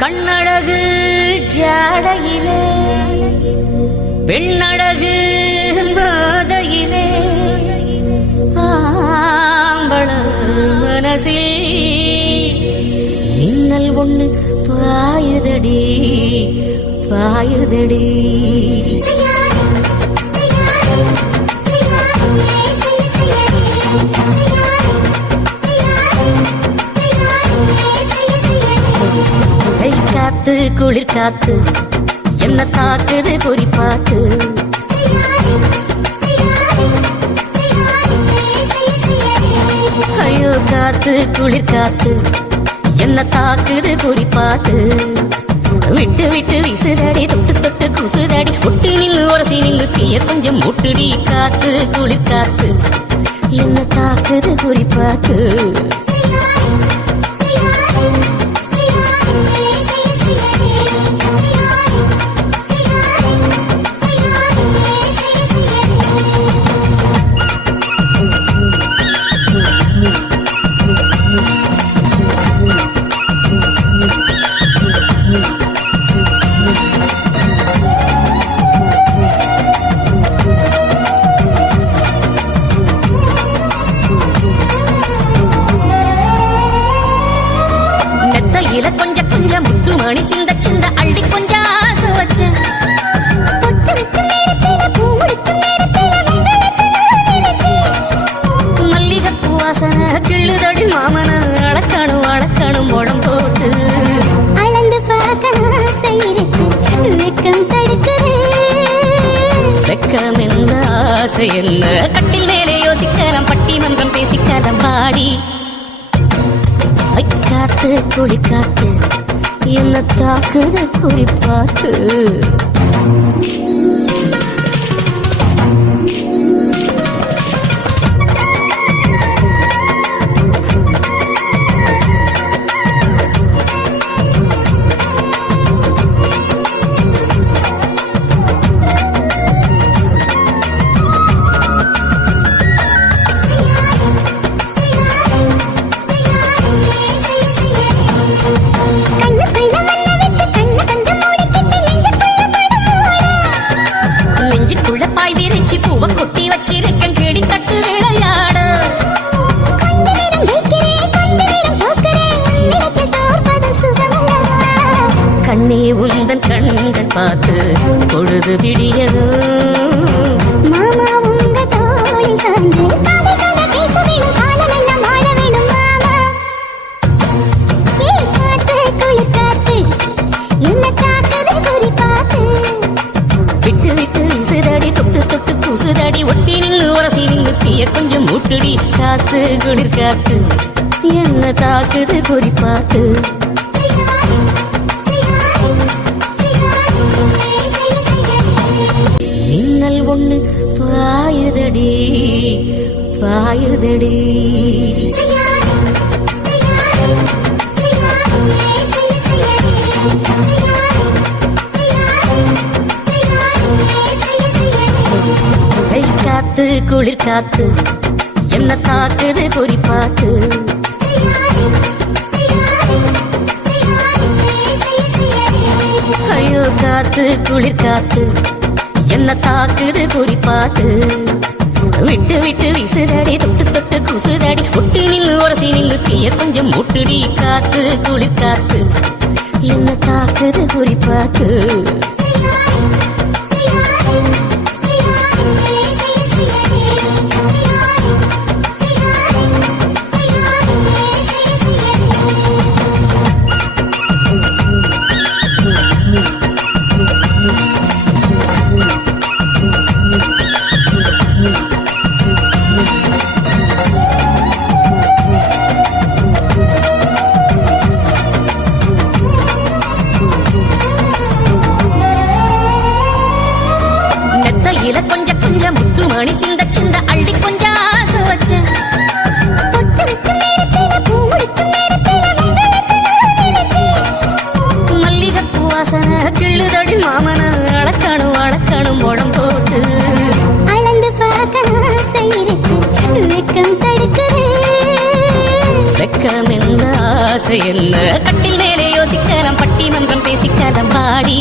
கண்ணழகு ஜாடையிலே பெண்ணழகு போதையிலே ஆம்பள மனசில் மின்னல் ஒண்ணு பாயுதடி பாயுதடி. காத்து குளிர் காத்து என்ன தாக்குது குறிப்பாத்து. ஐயோ காத்து குளிர் காத்து என்ன தாக்குது குறிப்பாத்து. விட்டு விட்டு விசுதடி தொட்டு தொட்டு குசுதடி ஒட்டி நின்று உரசி நின்று தீய கொஞ்சம் முட்டுடி. காத்து குளிர் காத்து என்ன தாக்குது குறிப்பாத்து. கொஞ்சம் கொஞ்சம் முத்து மணி சிந்த சிந்த அள்ளி கொஞ்சம் ஆசை வச்சேன். மல்லிகைப்பூ வாசனை கிள்ளுதடி மாமன அளக்கணும் அளக்கணும் முடம் போட்டு அளந்து பார்க்க வெக்கம் தடுக்குது. வெக்கம் என்ன ஆசை என்ன கட்டில் மேலே யோசிக்கலாம் பட்டி மன்றம் பேசிக்கலாம் பாடி. காத்து குளி காத்து என்ன தாக்குது குறிப்பாத்து. கொட்டி வச்சிருக்கேன் கேடி தட்டு விளையாட. கண்ணே உந்தன் கண்கள் பார்த்து பொழுது விடியதோ. மாமா உங்க தோழி சார்ந்து பேச வேணும் காலமெல்லாம் வாழ வேணும் மாமா. காத்து குளி காத்து என்ன தாக்குது குறி பார்த்து. விட்டு விட்டு விசுதடி தொட்டு தொட்டு குசுதடி ஒட்டி நின்று உரசி நின்று தீய கொஞ்சம் மூட்டுடி. காத்து குளிர் காத்து என்ன தாக்குது குறிப்பாத்து. மின்னல் ஒண்ணு பாயுதடி பாயுதடி. காத்து குளிர் காத்து என்ன தாக்குது குறிப்பாத்து. ஐயோ காத்து குளிர் காத்து என்ன தாக்குது குறிப்பாத்து. விட்டு விட்டு விசுதடி தொட்டு தொட்டு குசுதடி ஒட்டி நின்று உரசி நின்று தீய கொஞ்சம் முட்டுடி. காத்து குளிர் காத்து என்ன தாக்குது குறிப்பாத்து. வெட்கம் என்ன ஆசை என்ன கட்டில் மேலே யோசிக்கலாம் பட்டிமன்றம் பேசிக்கலாம் பாடி